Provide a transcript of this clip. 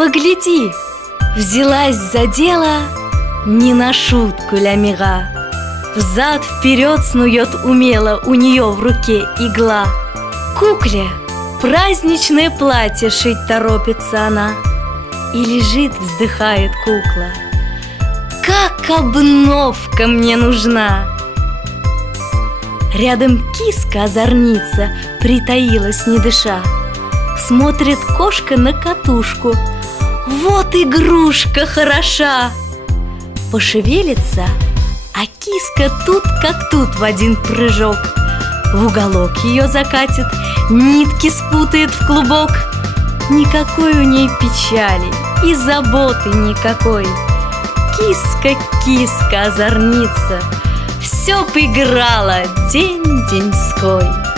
погляди, взялась за дело не на шутку Ля-Мира. Взад-вперед снует умело, у нее в руке игла. Кукле праздничное платье шить торопится она, и лежит, вздыхает кукла: как обновка мне нужна! Рядом киска-озорница притаилась, не дыша. Смотрит кошка на катушку: вот игрушка хороша! Пошевелится, а киска тут как тут в один прыжок. В уголок ее закатит, нитки спутает в клубок. Никакой у ней печали и заботы никакой. Киска, киска, озорница, все поиграла день деньской.